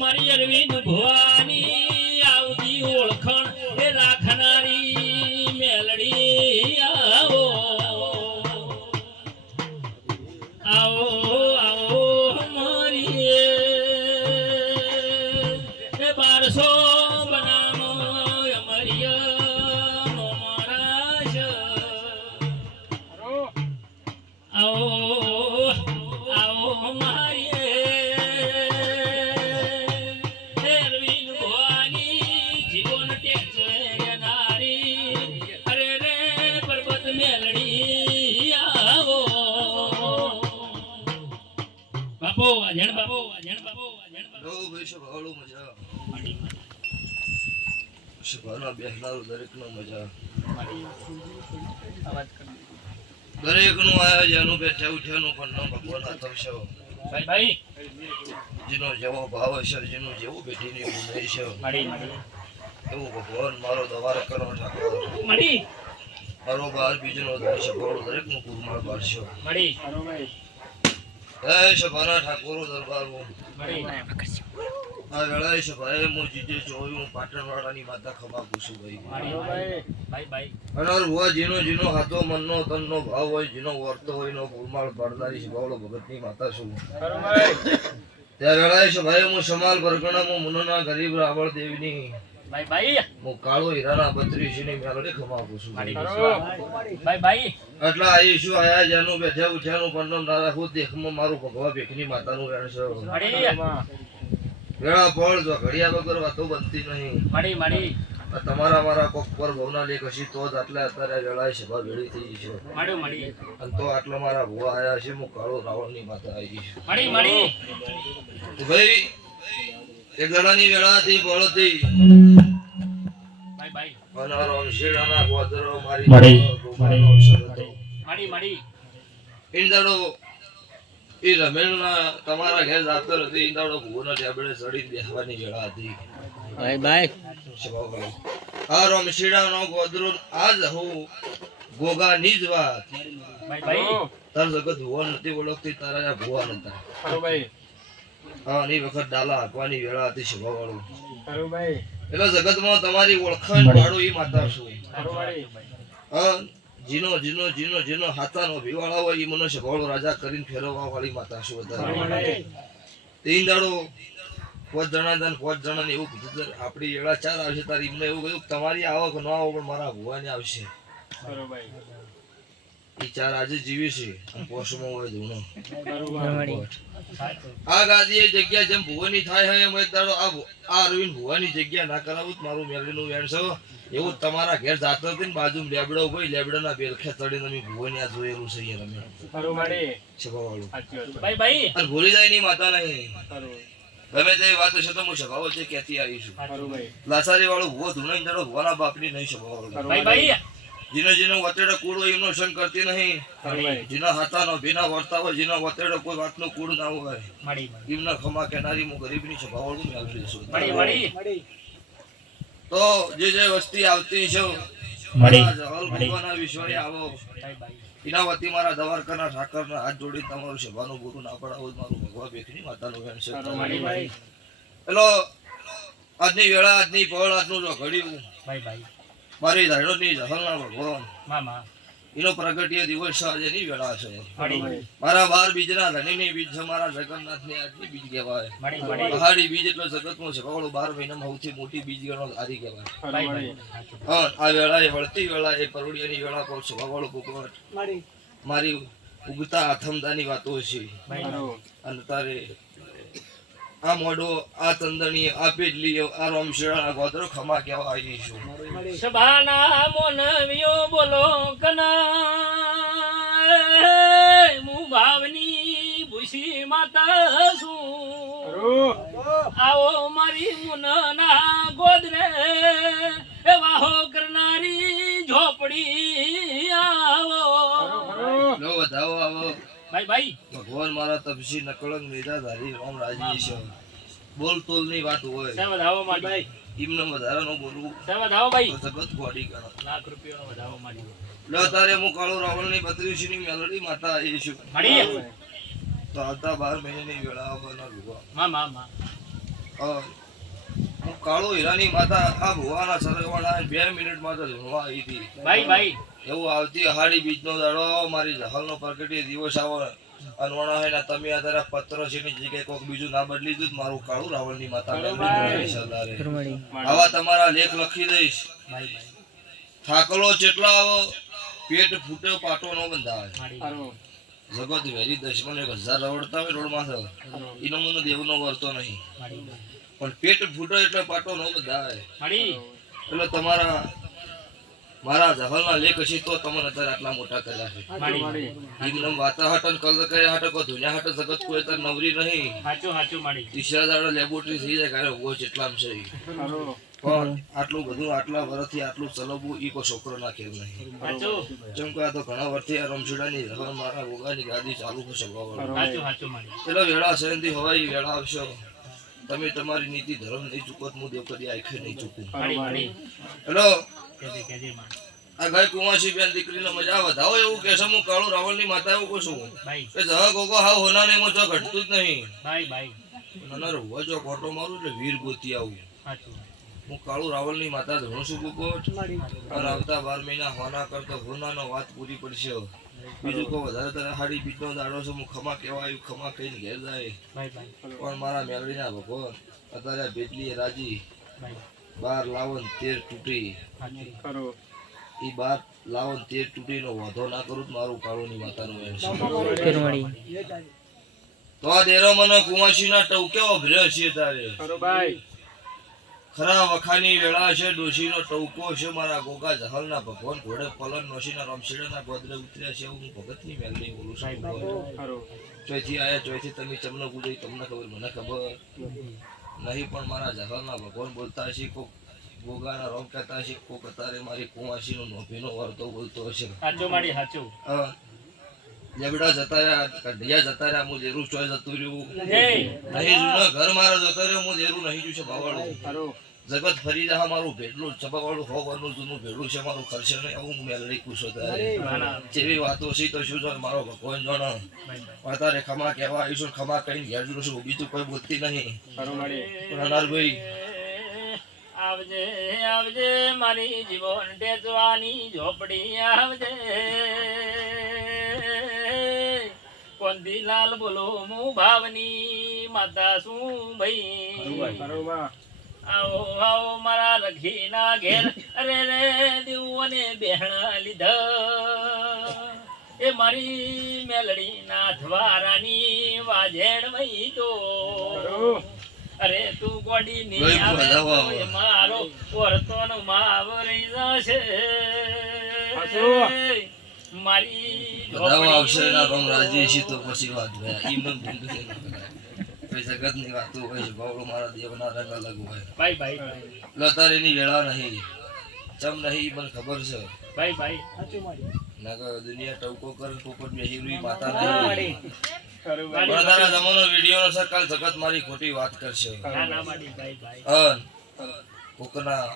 મારી અરવિંદ ભવાની આવતી ઓળખણ એ રાખનારી મેલડી આવો આવો આવો મારી એ 1200 બનામો અમરિયાનો મારાશ આવો આવો મારી દરેક નું આયોજન બેઠા ઉઠ્યાનું પણ ભગવાન આતવશો ભાઈ જેનો જેવો ભાવ હશે જેનો જેવો બેઠીની ભૂમિ છે એવું ભગવાન મારો દવાર કરો ઠાકોર મારો બાર બીજનો દર્શ ભોળો દરેક નું પૂરમાળ બારશો જય શભાના ઠાકોર દરબાર આ વેળાએ શભાએ હું જીજે જોયું પાટણવાળાની માતા ખમા પૂછું ભાઈ અનર હુआ જીનો હાથો મનનો તનનો ભાવ હોય જીનો વર્તો હોય નો પૂરમાળ પાડનારી શભાવળો ભગતની માતા છું ત્યાં વેળાએ શભાએ હું સમાલ પરગણામાં મુનના ગરીબ રાવળ દેવીની હું કાળો હીરાના 32 ની મેલડી ખમા પૂછું આટલા આયુષ્ય આયા જાનું બેઠા ઉઠ્યાનું પણ નારા હું દેખમાં મારું ભગવા ભેખની માતાનું વેણ છે વેળા ફળ જો ઘડિયા વગર વાતો બનતી નહીં તમારા મારા કોક પર ભવના લેખ હશી તો જ આટલા અત્યારે વેળાએ સભા ભેળી થઈ છે અને તો આટલા મારા ભુવા આયા છે હું કાળો રાવણની માતા આવી છે ભાઈ એક દાડાની વેળાથી ફળથી અનારોમ શેડાના ગોદરો મારી ઇંદાડો એ રમેણના તમારા ઘેર જાતર હતી ઇંદાડો ભૂના ટેબડે ચડીને બેસવાની વેળા હતી આ રોમ શેડાનો ગોદરો આજ હું ગોગાની જ વાત તાર જગત ભુવા નથી ઓળખતી તારા ભુવા નતા હા ની વખત ડાલા હાંકવાની વેળા હતી શિવાવાળું એટલે જગતમાં તમારી ઓળખાણ વાળું એ માતા છું હા જીનો હાથાનો ભીવાળા હોય એ મનુષ્ય ભાળો રાજા કરીને ફેરવવા વાળી માતા છું વધારે તીન દાડો 5 જણા ને એવું કીધું આપડી વેળા 4 આવશે તારી એમને એવું કહ્યું તમારી આવક ન આવો પણ મારા ભુવાની આવશે એ 4 આજે જીવી છે અને પોષમાં હોય ધૂણો આ ગાદી જગ્યા જેમ ભુવાની થાય હોય એમ દાડો આ અરવિંદ ભુવાની જગ્યા ના કરાવું મારું મેલડીનું વેણ છે એવું તમારા ઘેર જાતો હતી ને બાજુ લેબડો ભાઈ લેબડાના બેલખે ચડીને અમે ભુવાની આ જોયેલું છે અને ભૂલી જાય ની માતા નહીં ગમે તે વાત છે તો હું સભાઓ છે ક્યાંથી આવી છું લાસારી વાળું ભુવો ધૂણાઈ દાડો ભુવાના બાપની નહીં સભાવાળું જીનો વતેડો કૂડ હોય એમનો સંગ કરતી નહીં જીના હાથાનો ભીના વર્તા હોય જીનો વતેડો કોઈ વાતનો કૂડ ના હોય એમના ખમા કેનારી હું ગરીબની સભાવાળું મેં આવી છું તો જે વસ્તી આવતી છે ભગવાનના વિશ્વાએ આવો એના વતી મારા દવારકાના ઠાકરના હાથ જોડી તમારું સભાનું બોલું ના પડાવો મારું ભગવા ભેખની માતાનું વેણ છે પેલો આજની વેળા આજની પળ આજનું જો ઘડ્યું મારી ધારણની જહલના ભગવાન એનો પ્રગટીય દિવસ આજે ની વેળા છે મારા 12 બીજના ધણીની બીજ છે મારા જગન્નાથની આજની બીજ કહેવાય પહાડી બીજ એટલે જગતમાં છે 12 મહિનામાં સૌથી મોટી બીજ ગણો આરી કહેવાય આ વેળા એ વળતી વેળા એ પરોડિયાની વેળા પર છે ભગવાન ભગવાન મારી ઉગતા આથમદાની વાતો છે અને તારે આ મોડો આ ચંદણી આ પેડલી આ રોમશેડા ગોદરો ખમા કેવા આવી છું સભાના મોનવિયો બોલો કના હું ભાવની ભૂસી માતા છું આવો મારી મુનના ગોદરે એ વાહો કરનારી ઝોપડી આવો લો વધાવો આવો ભાઈ ભગવાન મારા તપસી નકળંગ નિરાધારી રામ રાજી છે બોલ તોલ ની વાત હોય વધાવો મારી ભાઈ એમને વધારાનો બોલવું વધાવો ભાઈ જગત ગોડી કરો લાખ રૂપિયાનો વધાવો મારી લો તારે હું કાળો રાવણની 32 ની મેલડી માતા આવી છું મળી તો આવતા 12 મહિનાની વેળા બનો રૂવા માં હું કાળો હીરાની માતા આ ભુવાના સરવાળા 2 મિનિટમાં તો ધૂણવા આવી હતી. ભાઈ ભાઈ એવું આવતી અહાડી બીજનો દાડો મારી જહલનો પ્રગટી દિવસ આવો અનવણા હોય ને તમે આ તારા પત્ર છે ની જગ્યાએ કોઈક બીજું ના બદલી દીધું મારું કાળું રાવણની માતા બદલી સરદારે. આવા તમારા લેખ લખી દઈશ. થાકલો જેટલો આવો પેટ ફૂટ્યો પાટો નો બંધાય. જગત વેરી દશમન 1000 રવડતા હોય રોડમાં તો એનો મને દેવનો વર્તો નહીં, પણ પેટ ફૂટો એટલે પાટો નો બંધાય. એટલે તમારા મારા જહલના લેખ હશે તો તમને અત્યારે આટલા મોટા કર્યા છે. એકદમ વાતાહટન કલ કર્યા હટકો ધુનિયા હટ જગત કોઈ અત્યારે નવરી નહીં. તીસરા દાડો લેબોરેટરી થઈ જાય કારણ ઉભો જેટલામ છે. પણ આટલું બધું આટલા વર્ષથી આટલું ચલવવું ઈ કોઈ છોકરો ના ખેલ નહીં. જેમ કે આ તો ઘણા વર્ષથી આ રમછોડાની રહન મારા ગોગાની ગાદી ચાલુ થશે. પેલો વેળા સયંતી હવાઈ વેળા આવશો તમે તમારી નીતિ ધર્મ નહીં ચૂકો હું દેવ કરી આખે નહીં ચૂકું. હેલો આ ગાય કુંવાસી બેન દીકરીને મજા વધાવો એવું કે છે. હું કાળું રાવણની માતા એવું કહું છું કે જહ ગોગો હાવ હોનાને એમાં જો ઘટતું જ નહીં. નાના રોવા જો કોટો મારું એટલે વીર ગોતી આવું. હું કાળું રાવણની માતા ધણું છું ગુકોટ અને આવતા 12 મહિના હોના કરતો હોનાનો વાત પૂરી પડશે. બીજું કોઈ વધારે તારે હાડી બીજનો દાડો છે. હું ખમા કેવા આવ્યું ખમા કહીને ઘેર જાય. પણ મારા મેલડીના ભગવાન અત્યારે બેટલી રાજી 12 લાવન 13 તૂટી એ 12 લાવન 13 તૂટીનો વધો ના કરું મારું કાળુની માતાનું એમ છે. તો આ દેરો મને કુંવાસીના ટવકે ઓભર્યો છે તારે. ખરા વખાની વેળા છે ડોશીનો ટવકો છે. મારા ગોગા જહલના ભગવાન ઘોડે પલન નોશીના રમશેડાના ગોદરે ઉતર્યા છે. હું ભગતની મેલડી બોલું છું. ચોથી આયા ચોથી તમે ચમનો પૂજાઈ તમને ખબર મને ખબર નહીં, પણ મારા જહલના ભગવાન બોલતા હશે. કોક ગોગાના રોમ કહેતા હશે, કોક અત્યારે મારી કુંવાસીનો નોભીનો વર્તો બોલતો હશે. લેબડા જતા રહ્યા કઢિયા જતા રહ્યા હું દેરું ચોય જતું રહ્યું નહીં. જૂનો ઘર મારો જતો રહ્યો હું દેરું નહીં જોશે ભાવાળું. જગત ફરી જા મારું ભેડલું છપાવાળું 100 વર્ષનું જૂનું ભેડું છે મારું ખર્ચે નહીં. આવું મેલડી પૂછો તારે જેવી વાતો છે તો શું જાણ મારો ભગવાન જાણો. પણ તારે ખમા કહેવા આવીશું ખમા કહીને ઘેર જોડું છું. બીજું કોઈ બોલતી નહીં. અનારભાઈ આવજે આવજે મારી જીવન ટેચવાની ઝોપડી આવજે. કોંદીલાલ બોલો હું ભાવની માતા શું ભાઈ. આવો આવો મારા રખીના ઘેર અરે રે દેવોને બેહણા લીધા. એ મારી મેલડી નાથવારાની વાજેણ વહી તો અરે તું ગોડી ની આવે મારો વર્તોનો માવરી જશે. મારી આવશે ના રોમ રાજી છે તો પછી વાત ભયા ઈમ જગતની વાતો હોય છે. બાવળો મારા દેવના રંગ અલગ હોય. ભાઈ લતારીની વેળા નહીં ચમ નહીં મને ખબર છે. ભાઈ નગર દુનિયા ટવકો કરે પોપટ બેહીરી માતા નહીં. પણ તારા જમાનો વિડિયો નો કાલ જગત મારી ખોટી વાત કરશે. કોકના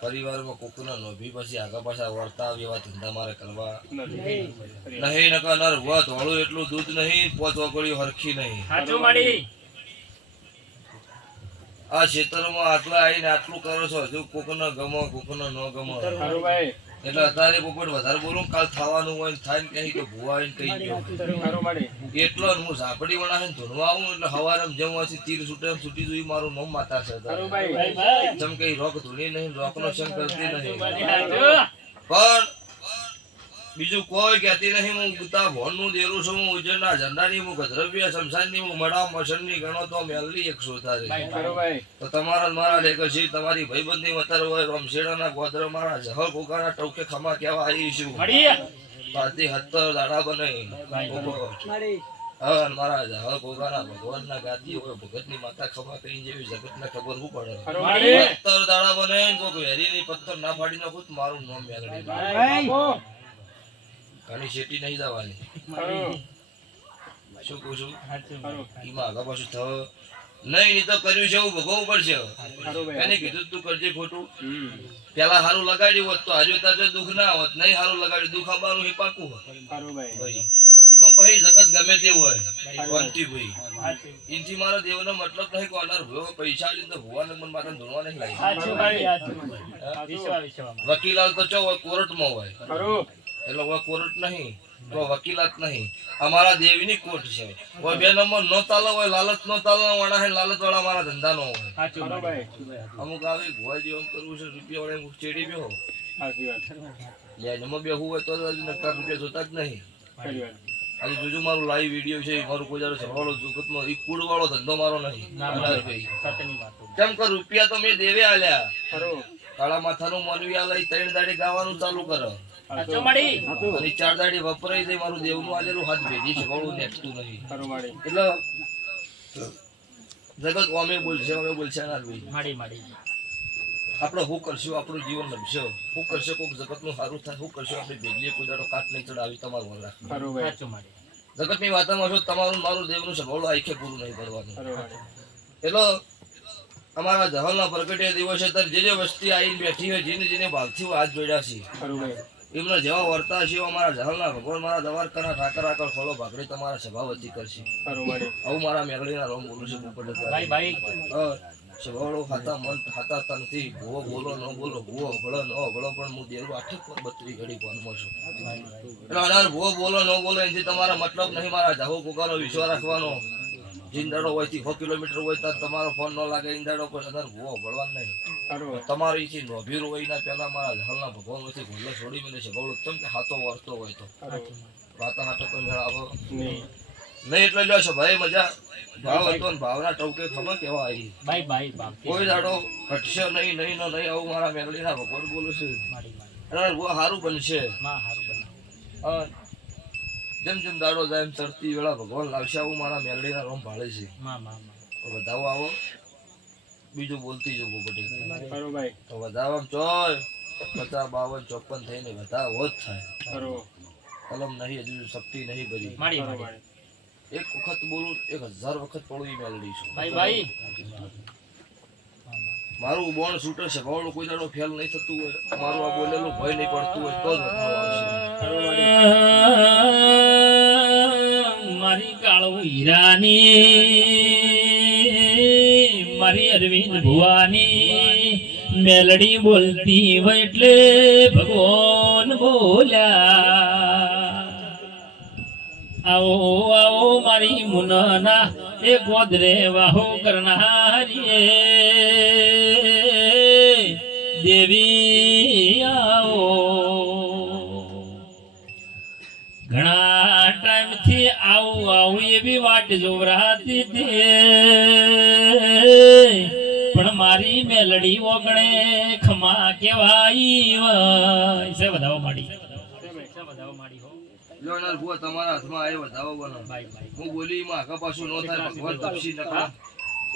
પરિવારમાં કોકના નોભી પછી આગા પાછા વર્તા એવા ધંધા મારે કરવા નહીં. નકા નર હુવા ધોળું એટલું દૂધ નહીં 5 વગળ્યું હરખી નહીં. આ ક્ષેત્રમાં આટલા આવીને આટલું કરો છો હજુ કોકનો ગમો કોકનો ન ગમો. એટલે અત્યારે પોપટ વધારે બોલું કાલ થવાનું હોય થાય ને કહી કે ભૂવા આવીને કહી ગયો એટલો હું ઝાપડી વણા ધૂણવા આવું એટલે હવારે જમવાથી તીર છૂટી જોઈ મારું નામ માતા છે. જેમ કઈ રોક ધૂણી નહીં રોક નો સંગ કરતી નહીં. પણ બીજું કોઈ કહેતી નહીં. હું ગુતા ભોન નું દેરું છું. હું ઉજ્જૈનના ઝંડાની હું ગદ્રવ્ય શમશાનની હું મડા મશનની ગણો તો મેલડી 100 તારે. તો તમારા મારા લેખ છે. તમારી ભાઈબંધની વતર હોય રમશેડાના ગોદર મારા જહલ કોકાના ટવકે ખમા કેવા આવી છું. પાતી 70 દાડા બને હા મારા જહલ કોકાના ભગવાનના ગાદી હોય ભગતની માતા ખમા કઈ જેવી જગતને ખબર શું પડે. 70 દાડા બને કોક વેરીની પથ્થર ના ફાડી નાખું મારું નામ મેલડી. ઘણી શેટી નહીં જવાની. શું કહું છું એમાં આગા પાછું થયો નહીં તો કર્યું છે એવું ભોગવવું પડશે. એને કીધું તું કરજે ખોટું. પેલા સારું લગાડ્યું હોત તો હજુ તારે દુઃખ ના હોત. નહીં સારું લગાડ્યું દુઃખ આવવાનું એ પાકું હોત. એમાં પછી જગત ગમે તે હોય વંટીભાઈ સાચું. એનથી મારા દેવનો મતલબ નહીં કોનાર ભયો પૈસા આલીને તો ભગવાન મન માથે ધોવા નહીં લાગી સાચું ભાઈ, સાચું. વિશ્વા. વકીલાત તો ચો હોય કોર્ટમાં હોય ખરું એટલે હોય કોર્ટ નહીં તો વકીલાત નહીં અમારા દેવીની કોર્ટ છે હોય બે નંબર નો ચાલે હોય લાલચ નો ચાલે વાળા હે લાલચ વાળા મારા ધંધા નો હોય સાચું ખરું ભાઈ. ભાઈ અમુક આવી ભોય જેવું કરવું છે રૂપિયા વડે અમુક ચેડી બેહો સાચી વાત લે જમા બેહું હોય તો જ નકર રૂપિયા જોતા જ નહીં ખરી વાત આજે જોજો મારું લાઈવ વિડીયો છે મારું કોઈ જાડો સવાળો જગતનો ઈ કુડ વાળો ધંધો મારો નહીં ના અનાર ભાઈ સત્યની વાતો. કેમ કે રૂપિયા તો મેં દેવે આલ્યા ખરું કાળા માથાનું મોનવી આલે 3 દાડી ગાવાનું ચાલુ કરો સાચું મળી. અને 4 દાડી વપરાઈ જાય મારું દેવનું આલેલું હાથ ભેજી છે વાળું નેકતું નહીં ખરું માડી એટલે જગત અમે બોલશે અનાર ભાઈ મળી. આપણે શું કરશું આપણું જીવન લમશે શું કરશે કોઈક જગતનું સારું થાય શું કરશું આપણે ભેજીએ કોઈ દાડો કાટ નહીં ચડાવી તમારું વર રાખવું ખરું ભાઈ સાચું મળી. જગતની વાતમાં છો તમારું મારું દેવનું સભાવડું આખે પૂરું નહીં પડવાનું ખરું ભાઈ એટલે અમારા જહલના પ્રગટ્યા દિવસે અત્યારે જે વસ્તી આવીને બેઠી હોય જેને ભાગથી હોય હાથ જોડ્યા છે ખરું ભાઈ એમના જેવા વર્તા છે અમારા જહલના ભગવાન મારા દ્વારકાના ઠાકર આકર ફળો ભાગડી તમારા સભાવતી કરશે ખરું માડી આવું મારા મેઘડીના રોમ બોલું છે ભાઈ. સભાવડો ખાતા મન ખાતા તનથી ભૂવો બોલો ન બોલો ભૂવો ભળો ન ભળો પણ હું દેવું આઠી પર 32 ઘડી પાનમાં છું એટલે અનાર ભૂવો બોલો ન બોલો એથી તમારા મતલબ નહીં મારા જાહો કોકાનો વિશ્વાસ રાખવાનો જીંદાડો હોય થી 100 કિલોમીટર હોય તો તમારો ફોન ન લાગે ઈંદાડો પર અનાર ભૂવો ભળવાનું નહીં ખરું તમારી થી નોભીર હોય ના પેલા મારા જહલના ભગવાન હોય ગોલ્લો છોડી મને છે બહુ તમ કે હાથો વર્તો હોય તો વાતા હાથો તો મેળ આવો નહીં નહીં એટલે લ્યો છો ભાઈ મજા ભાવ હતો ને ભાવના ટવકે ખબર કેવા આવી ભાઈ. કોઈ દાડો ઘટશે નહીં નહીં નો નહીં આવું મારા મેલડીના ભગવાન બોલું છું મળી. અને બહુ સારું બનશે માં હારું બનાવ. હા. જેમ જેમ દાડો જાય એમ ચડતી વેળા ભગવાન લાવશે આવું મારા મેલડીના રોમ ભાળે છે માં. વધાવો આવો બીજું બોલતી જો પોપટી ખરું ભાઈ તો વધાવમ ચોય 50 52 54 થઈને વધાવો જ થાય ખરું કલમ નહીં હજુ શક્તિ નહીં બધી મળી. ખરું માડી એક વખત બોલું 1000 વખત પડું ઈ મેલડી છું ભાઈ. મારું બોણ શૂટર છે ભાવડું કોઈ દાડો ફેલ નહીં થતું હોય મારું આ બોલેલું ભય નહીં પડતું હોય તો જ વધાવો આવશે મારી કાળું હીરાની મારી અરવિંદ ભુવાની મેલડી બોલતી હોય એટલે ભગવાન બોલ્યા. આવો મારી મુનના એ ગોદરે વાહો કરનારી દેવી આવો. ઘણા ટાઈમ થી આવું એવી વાટ જોવરાતી પણ મારી મેલડી ઓગણે ખમા કેવાય છે વધાવો માંડી હો. લોનર ભુવા તમારા હાથમાં આવ્યો વધાવો બનો ભાઈ. હું બોલી માં આગા પાછું ન થાય ભગવાન તપસી નકર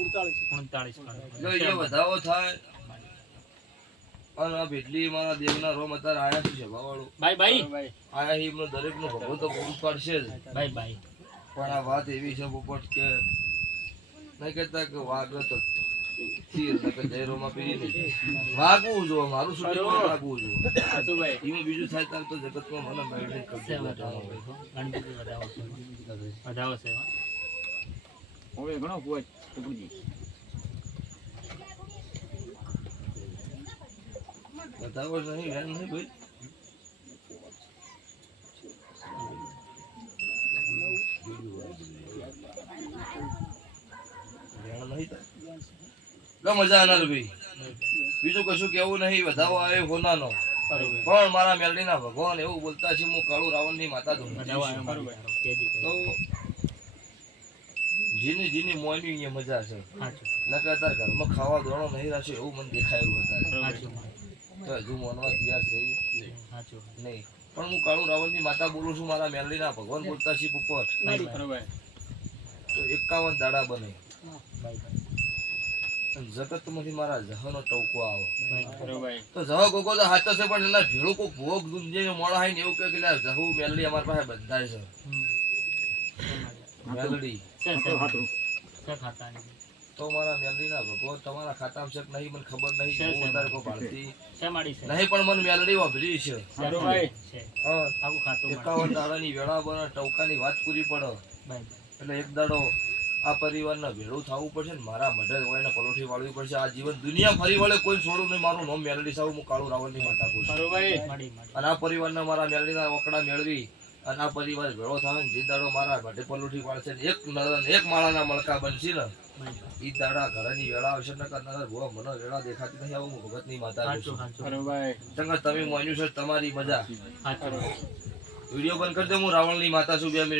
49 જો એ વધાવો થાય અને આ ભેટલી મારા દેવના રોમ અત્યારે આયા છે ભાવાળું ભાઈ. ખરું ભાઈ આયા હી એમનો દરેકનો ભગવાન તો પૂરું પાડશે જ ભાઈ. પણ આ વાત એવી છે પોપટ કે નહીં કહેતા કે વાઘ તો તીર નકર જયરોમાં પીરી નહીં વાગવું જો મારું શૂટિંગ વાગવું જો સાચું ભાઈ એમાં બીજું થાય ત્યારે તો જગતમાં મને મેળવી કરશે વધાવો છે. હવે ઘણો હોય ટુકડી બતાવો નહીં વેન નહીં ભાઈ મજા આનાર ભાઈ બીજું કશું કેવું નહીં વધાવો આવે હોનાનો પણ મારા મેલડીના ભગવાન એવું બોલતા છે હું કાળુ રાવણની માતા તો જીની મોયની અહીંયા મજા છે નકર તાર ઘરમાં ખાવા દોણો નહીં રાખ્યો એવું મને દેખાયેલું હતા તો હજુ મોનવા તૈયાર થઈ નહીં પણ હું કાળુ રાવણની માતા બોલું છું મારા મેલડીના ભગવાન બોલતા છે પોપટ તો 51 દાડા બને જગતમાંથી મારા જહનો ટવકો આવે તો જહ ગોગો તો હાચો છે પણ એના ભેળું કોઈ ભોગ જે મોડા હોય ને એવું કે જહુ મેલડી અમારી પાસે બંધાય છે મેલડી તો તો મારા મેલડીના ભગવાન તમારા ખાતામાં છે કે નહીં મને ખબર નહીં. છે, હું અત્યારે કોઈ ભારતી છે માડી છે નહીં, પણ મને મેલડી વાપરી છે. સારું ભાઈ. છે હા, આખું ખાતું 51 દાડાની વેળા બને ટવકાની વાત પૂરી પડે. ભાઈ એટલે એક દાડો આ પરિવારને ભેળું થવું પડશે ને મારા મઢે હોય ને પલોઠી વાળવી પડશે. આ જીવન દુનિયા ફરી વળે કોઈ છોડું નહીં. મારું નામ મેલડી સાહેબ, હું કાળુ રાવળની માતા કહું છું. સારું ભાઈ. માડી માડી અને આ પરિવારના મારા મેલડીના ઓકડા મેળવી અને આ પરિવાર ભેળો થાય ને જે દાડો મારા મઢે પલોઠી વાળશે ને એક માળાના મણકા બનશે ને ભાઈ ઈ દાડા ઘરની વેળા આવશે ને નગર ભુવા મને વેળા દેખાતી નહીં. આવું હું ભગતની માતા કહું સાચું છું. સાચું સારું ભાઈ. ચંગા તમે માન્યું છે તમારી મજા. સાચું વિડીયો બંધ કરી દો. હું રાવણની માતા છું. 2 મિનિટ